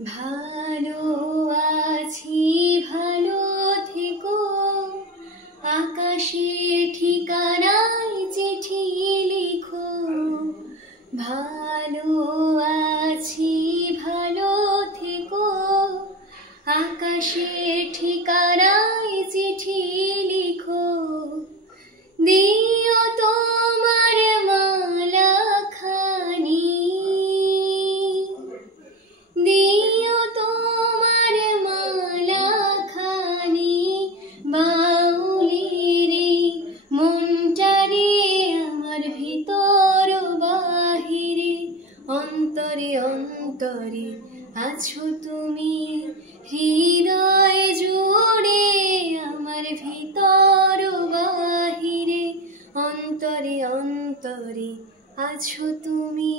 ভালো আছি ভালো থেকো, আকাশের ঠিকানায় চিঠি লিখো। ভালো আছি ভালো থেকো, আকাশের ঠিকানায় চিঠি লিখো। দিও তোমার মালা খানি, দিও তোমার মালা খানি, বাউলিরে মনটারে আমার ভিতর বাহিরে। অন্তরে অন্তরে আছো তুমি, হৃদয় জুড়ে আমার ভিতর বাহিরে। অন্তরে অন্তরে আছো তুমি।